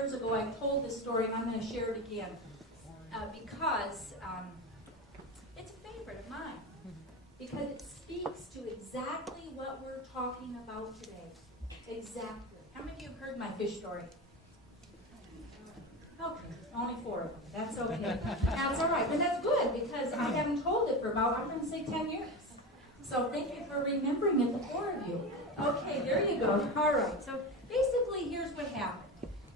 years ago, I told this story, and I'm going to share it again because it's a favorite of mine. Because it speaks to exactly what we're talking about today. Exactly. How many of you have heard my fish story? Okay, only 4 of them. That's okay. That's all right. But that's good because I haven't told it for about, I'm going to say 10 years. So thank you for remembering it, the 4 of you. Okay, there you go. All right. So basically, here's what happened.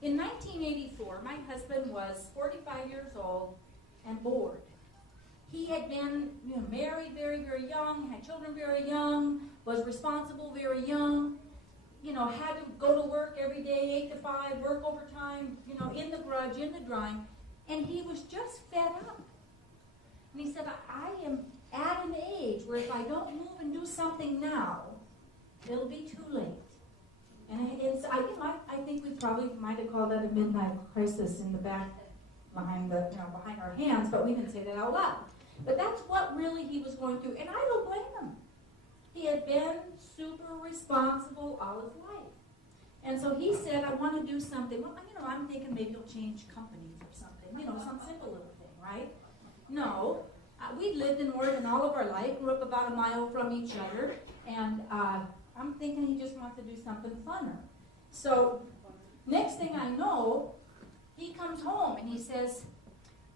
In 1984, my husband was 45 years old and bored. He had been married very, very young, had children very young, was responsible very young, had to go to work every day, 8 to 5, work overtime, in the garage, in the drawing, and he was just fed up. And he said, I am at an age where if I don't move and do something now, it'll be too late. And I think we probably might have called that a midnight crisis in the back behind our hands, but we didn't say that out loud. But that's what really he was going through, and I don't blame him. He had been super responsible all his life. And so he said, I want to do something. Well, I'm thinking maybe he'll change companies or something, some simple little thing, right? No. We lived in Oregon all of our life, grew up about a mile from each other, and I'm thinking he just wants to do something funner. So next thing I know, he comes home and he says,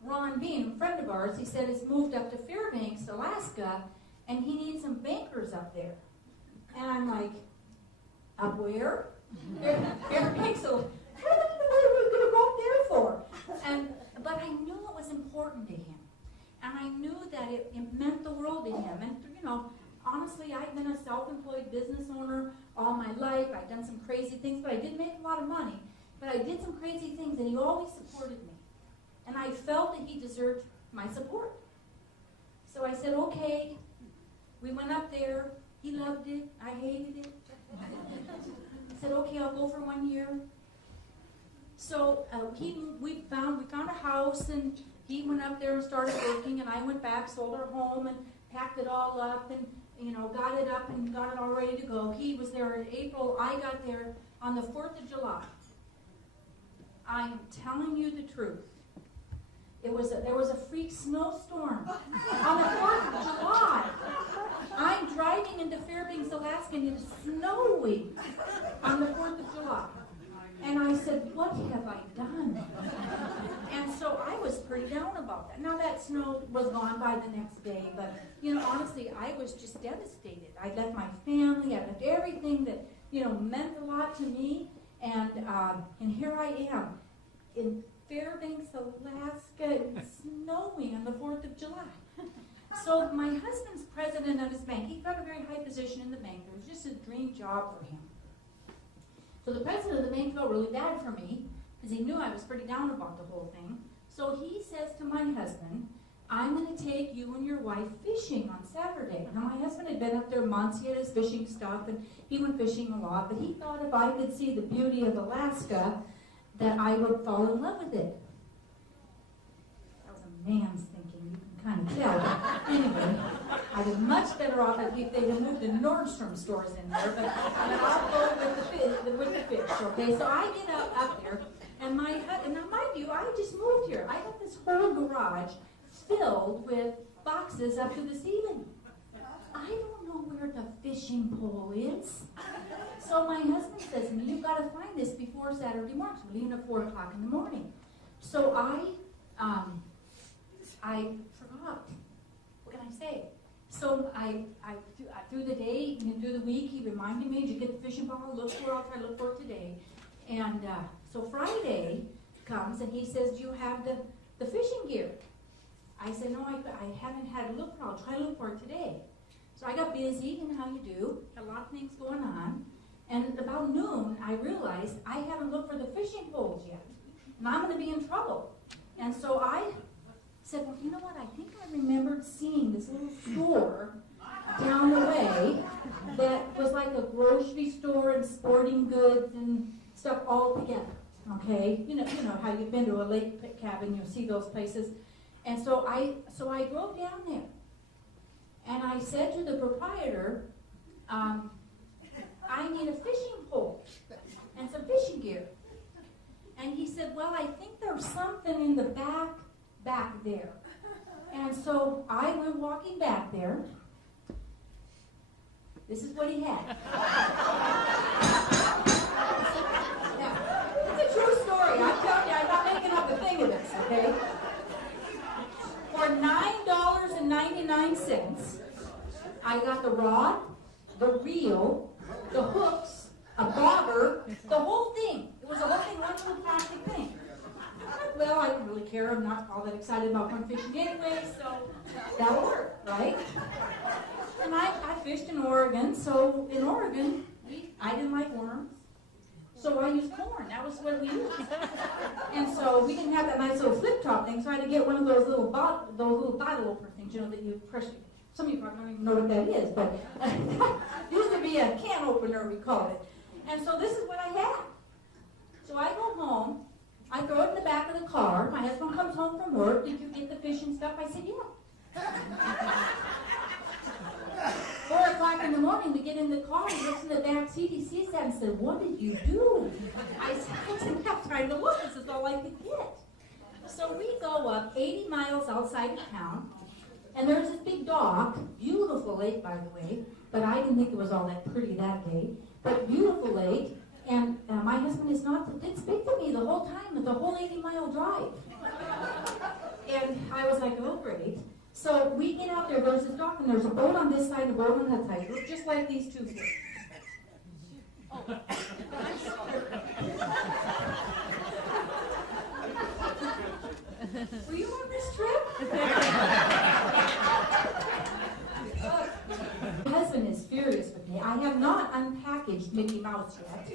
Ron Bean, a friend of ours, he said he's moved up to Fairbanks, Alaska, and he needs some bankers up there. And I'm like, up where? Fairbanks, so what are we going to go up there for? But I knew it was important to him. And I knew that it meant the world to him. And, honestly, I've been a self-employed business owner all my life. I've done some crazy things, but I didn't make a lot of money. But I did some crazy things, and he always supported me. And I felt that he deserved my support. So I said, okay. We went up there. He loved it. I hated it. I said, okay, I'll go for 1 year. So we found a house, and he went up there and started working, and I went back, sold our home, and packed it all up, and got it up and got it all ready to go. He was there in April. I got there on the 4th of July. I'm telling you the truth. There was a freak snowstorm on the 4th of July. I'm driving into Fairbanks, Alaska, and it's snowing on the 4th of July. And I said, what have I done? And so I was pretty down about that. Now that snow was gone by the next day, but honestly, I was just devastated. I left my family, I left everything that meant a lot to me, and here I am in Fairbanks, Alaska, and snowing on the 4th of July. So my husband's president of his bank. He got a very high position in the bank. It was just a dream job for him. So the president of the bank felt really bad for me because he knew I was pretty down about the whole thing. So he says to my husband, I'm going to take you and your wife fishing on Saturday. Now my husband had been up there months. He had his fishing stuff, and he went fishing a lot. But he thought if I could see the beauty of Alaska, that I would fall in love with it. That was a man's thinking, you can kind of tell. Anyway, I was much better off if they'd have moved the Nordstrom stores in there, but I'll go with the fish, okay? So I get up there, and now mind you, I just moved here. I got this whole garage filled with boxes up to the ceiling. I don't know where the fishing pole is. So my husband says to me, you've got to find this before Saturday morning. So we're leaving at 4 o'clock in the morning. So I forgot. What can I say? So I through the day, through the week, he reminded me, did you get the fishing pole? Look for it. I'll try to look for it today. And so Friday comes, and he says, do you have the fishing gear? I said, no, I haven't had a look for it. I'll try to look for it today. So I got busy, and how you do, had a lot of things going on. And about noon, I realized I haven't looked for the fishing poles yet. And I'm going to be in trouble. And so I said, well, you know what? I think I remembered seeing this little store down the way that was like a grocery store and sporting goods and stuff all together. Okay? You know how you've been to a lake cabin, you see those places. And so I drove down there. And I said to the proprietor, I need a fishing pole and some fishing gear. And he said, well, I think there's something in the back there. And so I went walking back there. This is what he had. Now, it's a true story. I'm telling you, I'm not making up a thing of this, okay? For $9.99, I got the rod, the reel, the hooks, a bobber, the whole thing. It was a whole thing, one little plastic thing. Well, I don't really care. I'm not all that excited about fun fishing anyway, so that'll work, right? And I fished in Oregon, so in Oregon, I didn't like worms, so I used corn. That was what we used. And so we didn't have that nice little flip top thing, so I had to get one of those little bottle opener things, you know, that you press. Some of you probably don't even know what that is, but it used to be a can opener, we called it. And so this is what I had. So I go home, I throw it in the back of the car. My husband comes home from work. Did you get the fishing stuff? I said, yeah. 4 o'clock in the morning, we get in the car, he looks in the back seat, he sees that and said, what did you do? I said, I didn't have time to look, this is all I could get. So we go up 80 miles outside of town, and there's this big dock, beautiful lake, by the way, but I didn't think it was all that pretty that day, but beautiful lake, and my husband didn't speak to me the whole time, the whole 80-mile drive. And I was like, oh, great. So we get out there, there's this dock, and there's a boat on this side and a boat on that side. It looks just like these two here. Oh. Were you on this trip? My husband is furious with me. I have not unpackaged Mickey Mouse yet.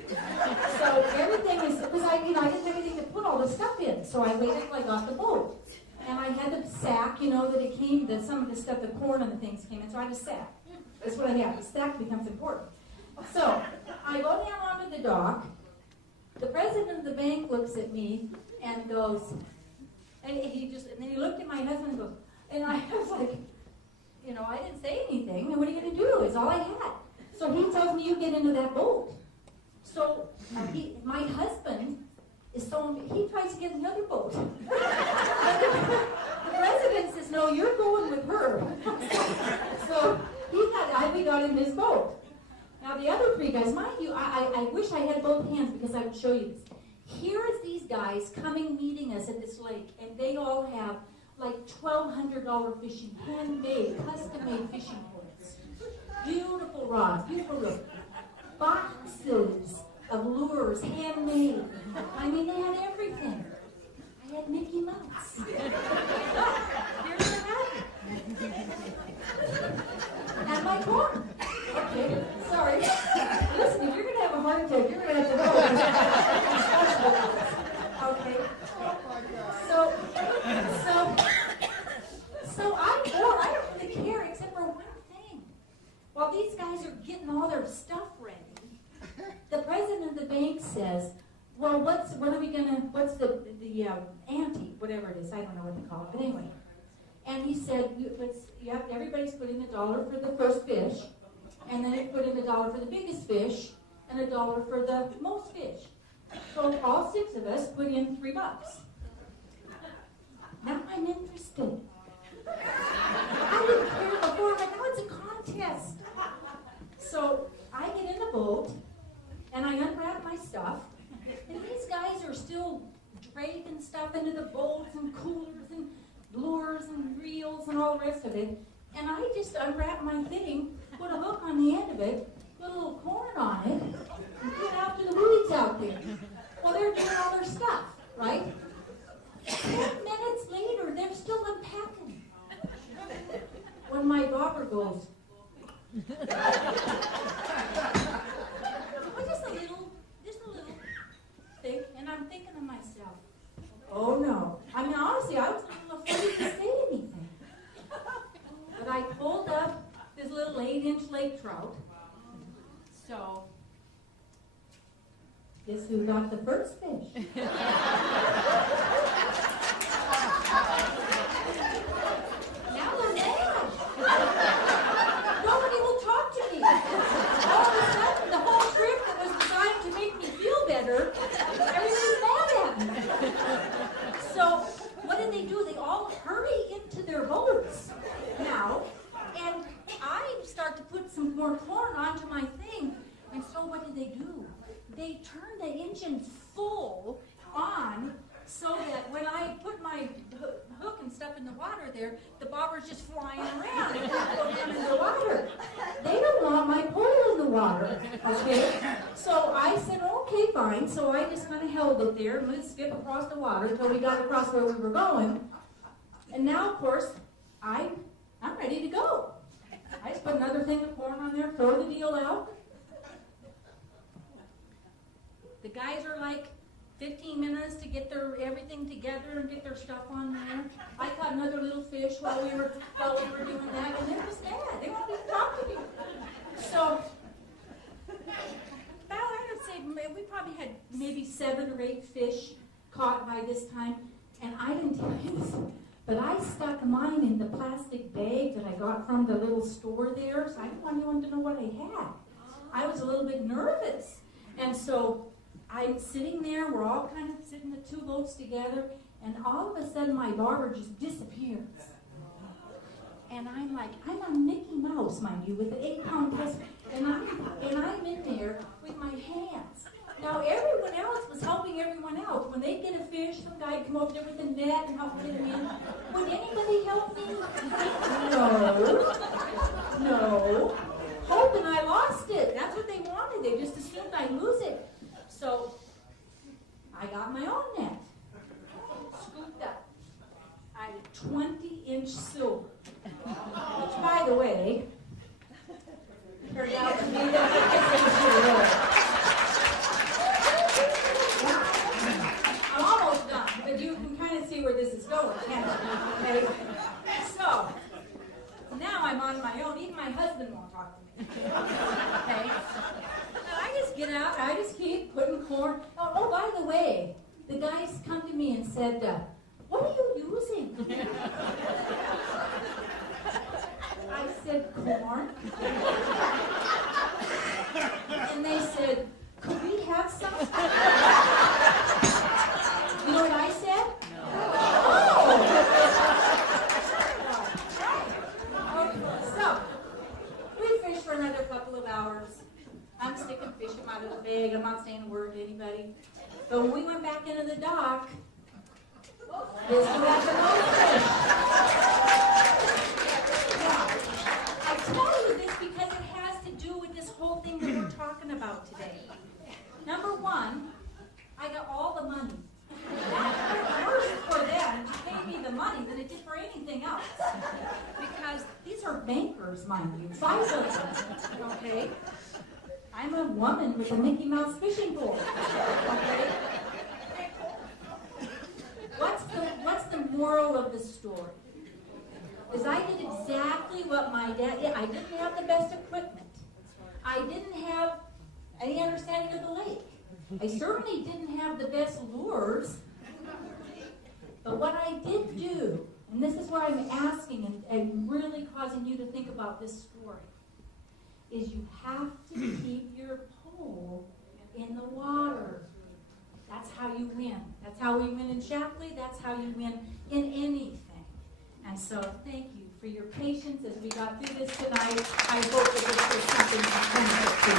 So everything is, because I didn't have anything to put all the stuff in. So I waited till I got the boat. And I had the sack, you know, that it came, that some of the stuff, the corn and the things came in, so I had a sack. That's what I have. The sack becomes important. So I go down onto the dock. The president of the bank looks at me and goes, and then he looked at my husband and goes, and I was like, you know, I didn't say anything, and what are you going to do? It's all I had. So he tells me, you get into that boat. So my husband is so, he tries to get in the other boat. The president says, no, you're going with her. So we got in this boat. Now the other three guys, mind you, I wish I had both hands because I would show you this. Here is these guys coming, meeting us at this lake, and they all have like $1,200 fishing, handmade, custom-made fishing points. Beautiful rods, beautiful reels. Boxes of lures, handmade. I mean, they had everything. I had Mickey Mouse. Here's the hat. And my corn. Okay, sorry. Listen, if you're going to have a heart attack, you're going to have to go. Okay. So I don't really care except for one thing. While these guys are getting all their stuff ready, the president of the bank says, well, what's the ante, whatever it is, I don't know what to call it, but anyway. And he said, everybody's putting $1 for the first fish, and then they put in $1 for the biggest fish, and $1 for the most fish. So all 6 of us put in $3. Now I'm interested. I didn't care before, but now it's a contest. So I get in the boat, and I unwrap my stuff, and these guys are still dragging stuff into the boats and coolers and lures and reels and all the rest of it. And I just unwrap my thing, put a hook on the end of it, put a little corn on it, and get out to the weeds out there. Well, they're doing all their stuff, right? 10 minutes later, they're still unpacking. When my daughter goes, well, just a little thing, and I'm thinking to myself, oh no. I mean, honestly, I was a little afraid to say anything. But I pulled up this little 8-inch lake trout. So, guess who got the first fish? Now they're mad. Nobody will talk to me. All of a sudden, the whole trip that was designed to make me feel better, everybody's mad at me. So what do? They all hurry into their boats now, and I start to put some more corn onto my thing. And so what do? They turn the engine full on so that when I put my hook and stuff in the water there, the bobber's just flying around and go down in the water. They don't want my pole in the water, okay? So I said, okay, fine. So I just kind of held it there and we'd skip across the water until we got across where we were going. And now, of course, I'm ready to go. I just put another thing of corn on there, throw the deal out. The guys are like 15 minutes to get their everything together and get their stuff on there. I caught another little fish while we were doing that, and it was bad. They won't even talk to me. So, I would say we probably had maybe 7 or 8 fish caught by this time, and I didn't tell you this, but I stuck mine in the plastic bag that I got from the little store there, so I didn't want anyone to know what I had. I was a little bit nervous, and so I'm sitting there, we're all kind of sitting the 2 boats together, and all of a sudden my bobber just disappears. And I'm like, I'm a Mickey Mouse, mind you, with an 8-pound test, and I'm in there with my hands. Now everyone else was helping everyone else. When they get a fish, some guy would come over there with a net and help get him in. Would anybody help me? No. Hoping I lost it. That's what they wanted. They just assumed I'd lose it. So I got my own net, scooped up. I had a 20-inch silver, which, by the way, turned out to be I'm almost done, but you can kind of see where this is going, can't you? Okay? So now I'm on my own. Even my husband won't talk to me. Okay? I just get out, I just keep putting corn. Oh, by the way, the guys come to me and said, what are you using? I said, corn. And they said, could we have some? You know what I said? No. Oh! So, we fished for another couple of hours. I'm sticking fish in my little bag. I'm not saying a word to anybody. But when we went back into the dock, this was the most fish. Yeah. I tell you this because it has to do with this whole thing that we're talking about today. Number 1, I got all the money. That worked for them to pay me the money than it did for anything else. Because these are bankers, mind you. 5 of them. Okay? I'm a woman with a Mickey Mouse fishing pole. Okay? What's the moral of the story? Is I did exactly what my dad did. I didn't have the best equipment. I didn't have any understanding of the lake. I certainly didn't have the best lures. But what I did do, and this is what I'm asking and really causing you to think about this story, is you have to keep your pole in the water. That's how you win. That's how we win in Shapley. That's how you win in anything. And so thank you for your patience as we got through this tonight. I hope that this was something that can help you.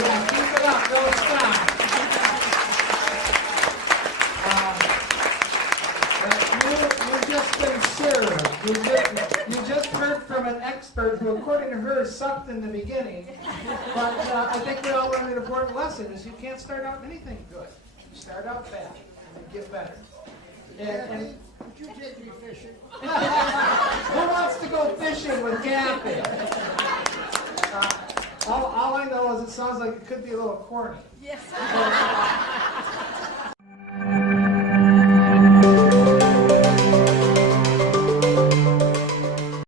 Yeah, keep it up. Don't stop. You've just been served. You just heard from an expert who, according to her, sucked in the beginning. But I think we all learned an important lesson: is you can't start out anything good. You start out bad and you get better. And would you take me fishing? who wants to go fishing with Kathy? All I know is it sounds like it could be a little corny. Yes.